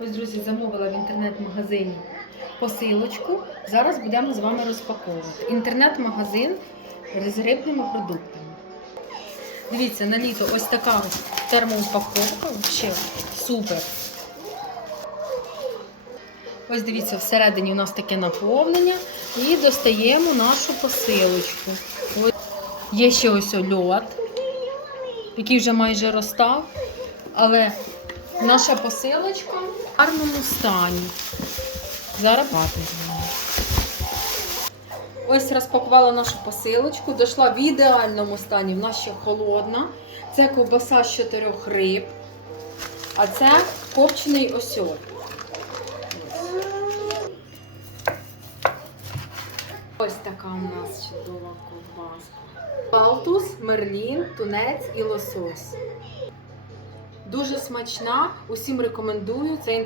Ось, друзі, замовила в інтернет-магазині посилочку. Зараз будемо з вами розпаковувати. Інтернет-магазин з рибними продуктами. Дивіться, на літо ось така термоупаковка. Ще супер. Ось дивіться, всередині у нас таке наповнення. І достаємо нашу посилочку. Є ще ось льод, який вже майже розстав. Але наша посилочка в гарному стані. Зараз бачимо. Ось розпакувала нашу посилочку, дійшла в ідеальному стані, вона ще холодна. Це ковбаса з чотирьох риб, а це копчений осьол. Ось така у нас чудова ковбаска. Палтус, мерлін, тунець і лосось. Дуже смачна, усім рекомендую. Це